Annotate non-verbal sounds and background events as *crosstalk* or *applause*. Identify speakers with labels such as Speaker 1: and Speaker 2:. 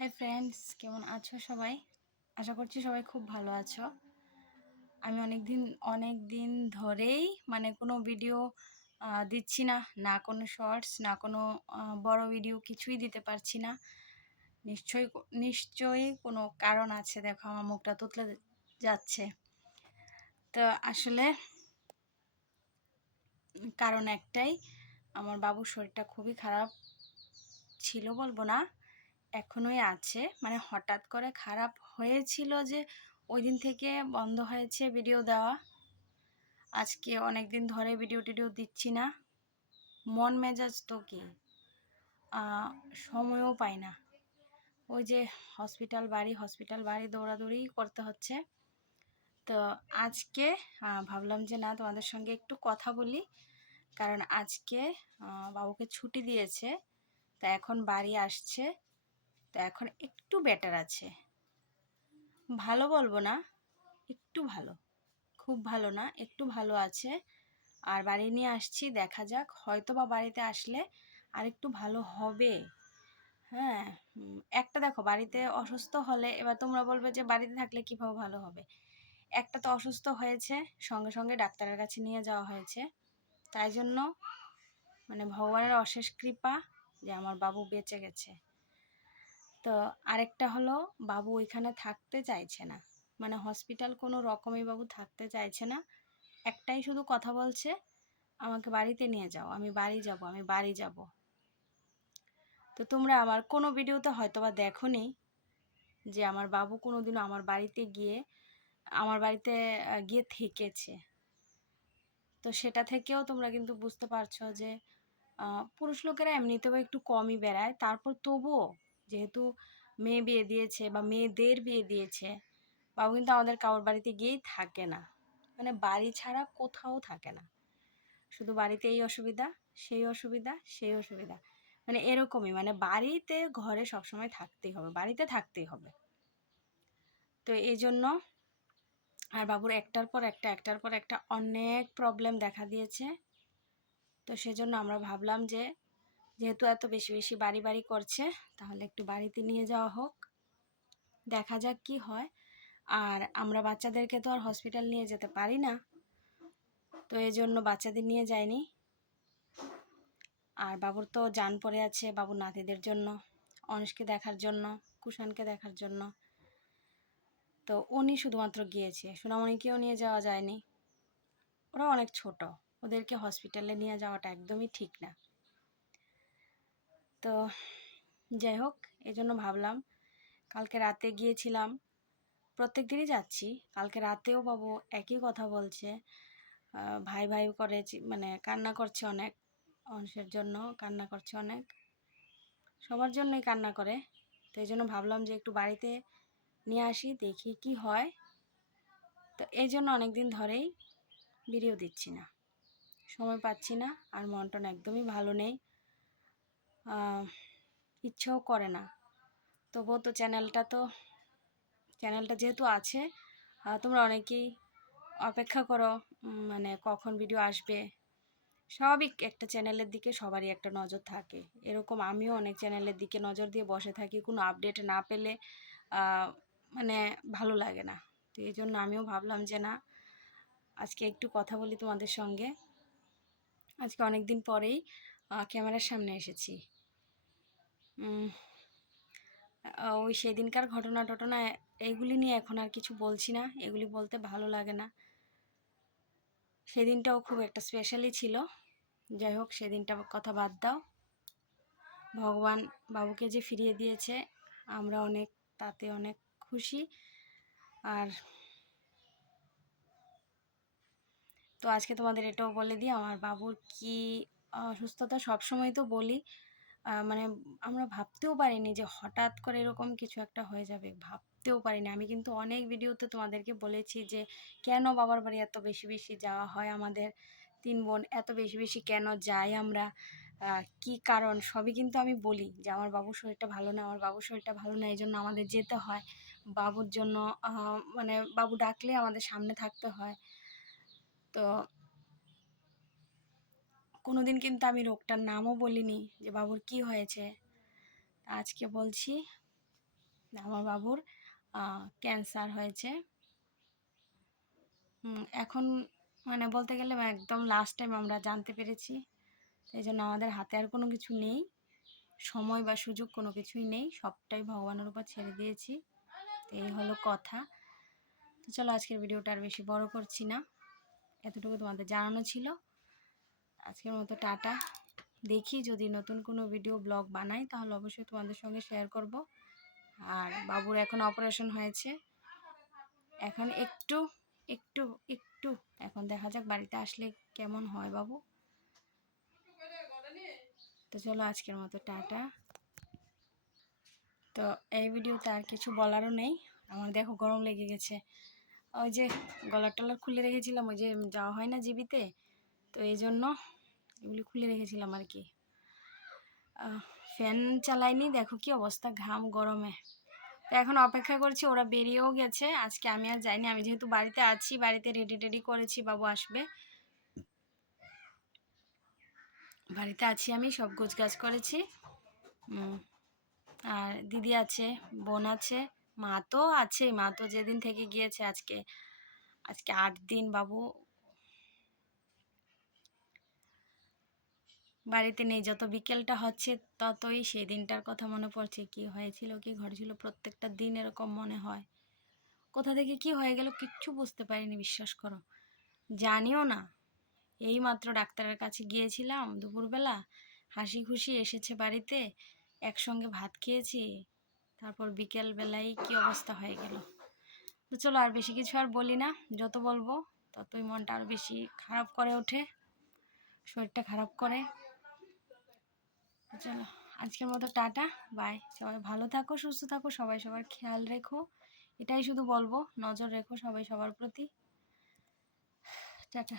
Speaker 1: Hi friends কেমন আছো সবাই? আশা করছি সবাই খুব ভালো আছো। আমি অনেক দিন অনেক দিন ধরেই মানে কোনো ভিডিও দিচ্ছি না। না কোনো শর্টস না কোনো বড় ভিডিও কিছুই দিতে পারছি না। নিশ্চয়ই নিশ্চয়ই কোনো কারণ আছে। দেখো, আমার মুখটা তুতলে যাচ্ছে। তো আসলে কারণ একটাই, আমার বাবুর শরীরটা খুবই খারাপ ছিল বলব না। এখনোই আছে। মানে হঠাৎ করে খারাপ হয়েছিল যে ওই দিন থেকে বন্ধ হয়েছে ভিডিও দেওয়া। আজকে অনেক দিন ধরে ভিডিও টিডিও দিচ্ছি না। মন মেজাজ তো কি? সময়ও পাই না। ওই যে হসপিটাল বাড়ি হসপিটাল বাড়ি দৌড়াদৌড়ি করতে হচ্ছে। তো আজকে ভাবলাম যে না, তোমাদের সঙ্গে একটু কথা বলি। কারণ আজকে বাবুকে ছুটি দিয়েছে। তা এখন বাড়ি আসছে। তো এখন একটু বেটার আছে। ভালো বলব না, একটু ভালো। খুব ভালো না, একটু ভালো আছে। আর বাড়ি নিয়ে আসছি, দেখা যাক হয়তো বা বাড়িতে আসলে আর একটু ভালো হবে। হ্যাঁ একটা দেখো, বাড়িতে অসুস্থ হলে এবার তোমরা বলবে যে বাড়িতে থাকলে কীভাবে ভালো হবে? একটা তো অসুস্থ হয়েছে, সঙ্গে সঙ্গে ডাক্তারের কাছে নিয়ে যাওয়া হয়েছে। তাই জন্য মানে ভগবানের অশেষ কৃপা যে আমার বাবু বেঁচে গেছে। তো আরেকটা হলো, বাবু ওইখানে থাকতে চাইছে না। মানে হসপিটাল কোনো রকমই বাবু থাকতে চাইছে না। একটাই শুধু কথা বলছে, আমাকে বাড়িতে নিয়ে যাও, আমি বাড়ি যাব, আমি বাড়ি যাব। তো তোমরা আমার কোনো ভিডিওতে হয়তো বা দেখো যে আমার বাবু কোনো দিনও আমার বাড়িতে গিয়ে, আমার বাড়িতে গিয়ে থেকেছে। তো সেটা থেকেও তোমরা কিন্তু বুঝতে পারছ যে পুরুষ লোকেরা এমনিতেও একটু কমই বেড়ায়। তারপর তবুও যেহেতু মেয়ে বিয়ে দিয়েছে বা মেয়েদের বিয়ে দিয়েছে, বাবু কিন্তু আমাদের কারোর বাড়িতে গিয়েই থাকে না। মানে বাড়ি ছাড়া কোথাও থাকে না। শুধু বাড়িতে এই অসুবিধা, সেই অসুবিধা সেই অসুবিধা। মানে এরকমই মানে বাড়িতে ঘরে সবসময় থাকতেই হবে, বাড়িতে থাকতেই হবে। তো এই জন্য আর বাবুর একটার পর একটা, একটার পর একটা অনেক প্রবলেম দেখা দিয়েছে। তো সেজন্য আমরা ভাবলাম যে যেহেতু এত বেশি বেশি বাড়ি বাড়ি করছে, তাহলে একটু বাড়িতে নিয়ে যাওয়া হোক। দেখা যাক কি হয়। আর আমরা বাচ্চাদেরকে তো আর হসপিটাল নিয়ে যেতে পারি না। তো এই জন্য বাচ্চাদের নিয়ে যায়নি আর বাবুর তো যান পড়ে আছে, বাবুর নাতিদের জন্য, অনিশকে দেখার জন্য, কুষাণকে দেখার জন্য। তো উনি শুধুমাত্র গিয়েছে, সোনামণিকেও নিয়ে যাওয়া যায়নি। ওরা অনেক ছোট, ওদেরকে হসপিটালে নিয়ে যাওয়াটা একদমই ঠিক না। তো যাই হোক এই জন্য ভাবলাম কালকে রাতে গিয়েছিলাম। প্রত্যেক দিনই যাচ্ছি। কালকে রাতেও বাবু একই কথা বলছে। ভাই ভাই করে মানে কান্না করছে অনেক। অংশের জন্য কান্না করছে অনেক। সবার জন্যই কান্না করে। তো এই জন্য ভাবলাম যে একটু বাড়িতে নিয়ে আসি, দেখি কি হয়। তো এই জন্য অনেক দিন ধরেই ভিডিও দিচ্ছি না। সময় পাচ্ছি না, আর মনটন একদমই ভালো নেই। ইচ্ছেও করে না। তবুও তো চ্যানেলটা তো, চ্যানেলটা যেহেতু আছে তোমরা অনেকেই অপেক্ষা করো মানে কখন ভিডিও আসবে। স্বাভাবিক একটা চ্যানেলের দিকে সবারই একটা নজর থাকে। এরকম আমিও অনেক চ্যানেলের দিকে নজর দিয়ে বসে থাকি, কোনো আপডেট না পেলে মানে ভালো লাগে না। তো এই জন্য আমিও ভাবলাম যে না, আজকে একটু কথা বলি তোমাদের সঙ্গে। আজকে অনেক দিন পরেই ক্যামেরার সামনে এসেছি। ওই সেদিনকার ঘটনা টটনা এইগুলি নিয়ে এখন আর কিছু বলছি না। এগুলি বলতে ভালো লাগে না। সেদিনটাও খুব একটা স্পেশালি ছিল। যাই হোক, সেদিনটা কথা বাদ দাও। ভগবান বাবুকে যে ফিরিয়ে দিয়েছে, আমরা অনেক, তাতে অনেক খুশি। আর তো আজকে তোমাদের এটাও বলে দিই, আমার বাবুর কি অসুস্থতা সবসময় তো বলি মানে আমরা ভাবতেও পারিনি যে হঠাৎ করে এরকম কিছু একটা হয়ে যাবে, ভাবতেও পারিনি। আমি কিন্তু অনেক ভিডিওতে তোমাদেরকে বলেছি যে, কেন বাবার বাড়ি এত বেশি বেশি যাওয়া হয় আমাদের তিন বোন? এত বেশি বেশি কেন যাই আমরা? কি কারণ? সবই কিন্তু আমি বলি যে, আমার বাবুর শরীরটা ভালো না, আমার বাবুর শরীরটা ভালো না এই জন্য আমাদের যেতে হয়। বাবুর জন্য মানে বাবু ডাকলে আমাদের সামনে থাকতে হয়। তো কোনো দিন কিন্তু আমি রোগটার নামও বলিনি যে, বাবুর কি হয়েছে? আজকে বলছি, আমার বাবুর ক্যান্সার হয়েছে। এখন মানে বলতে গেলে একদম লাস্ট টাইম আমরা জানতে পেরেছি, এই জন্য আমাদের হাতে আর কোনো কিছু নেই, সময় বা সুযোগ কোনো কিছুই নেই, সবটাই ভগবানের উপর ছেড়ে দিয়েছি। এই হলো কথা। তো চলো আজকের ভিডিওটা আর বেশি বড় করছি না। এতটুকু তোমাদের জানানো ছিল। আজকের মতো টাটা। দেখি যদি নতুন কোনো ভিডিও ব্লগ বানাই, তাহলে অবশ্যই তোমাদের সঙ্গে শেয়ার করব। আর বাবুর এখন অপারেশন হয়েছে। এখন একটু একটু একটু। এখন দেখা যাক বাড়িতে আসলে কেমন হয় বাবু। তো চলো আজকের মতো টাটা। তো এই ভিডিওতে আর কিছু বলারও নেই। আমার দেখো গরম লেগে গেছে। ওই যে গলার টলার খুলে রেখেছিলাম, ওই যে যাওয়া হয় না জিবিতে। তো এই জন্য এগুলি খুলে রেখেছিলাম আর কি। ফ্যান চালাইনি, দেখো কি অবস্থা, ঘাম গরমে। তো এখন অপেক্ষা করছি, ওরা বেরিয়েও গেছে। আজকে আমি আর যাইনি, আমি যেহেতু বাড়িতে আছি, বাড়িতে রেডি টেডি করেছি, বাবু আসবে। বাড়িতে আছি আমি, সব গোছগাছ করেছি। আর দিদি আছে, বোন আছে, মা তো আছে মা তো যেদিন থেকে গিয়েছে আজকে আজকে আট দিন বাবু বাড়িতে নেই, যত বিকেলটা হচ্ছে ততই সেই দিনটার কথা মনে পড়ছে। কি হয়েছিল, কি ঘটেছিল, প্রত্যেকটা দিন এরকম মনে হয়। কোথা থেকে কি হয়ে গেল কিচ্ছু বুঝতে পারিনি, বিশ্বাস করো। জানিও না। এই মাত্র ডাক্তারের কাছে গিয়েছিলাম দুপুরবেলা হাসি খুশি এসেছে বাড়িতে, একসঙ্গে ভাত খেয়েছি, তারপর বিকেল বেলায় কি অবস্থা হয়ে গেল। তো চলো আর বেশি কিছু আর বলি না, যত বলব ততই মনটা আরও বেশি খারাপ করে ওঠে, শরীরটা খারাপ করে। চলো, আজকের মতো টাটা বাই সবাই ভালো থাকো, সুস্থ থাকো, সবাই সবার খেয়াল রেখো। এটাই শুধু বলব, নজর রেখো সবাই সবার প্রতি। *sighs* টাটা।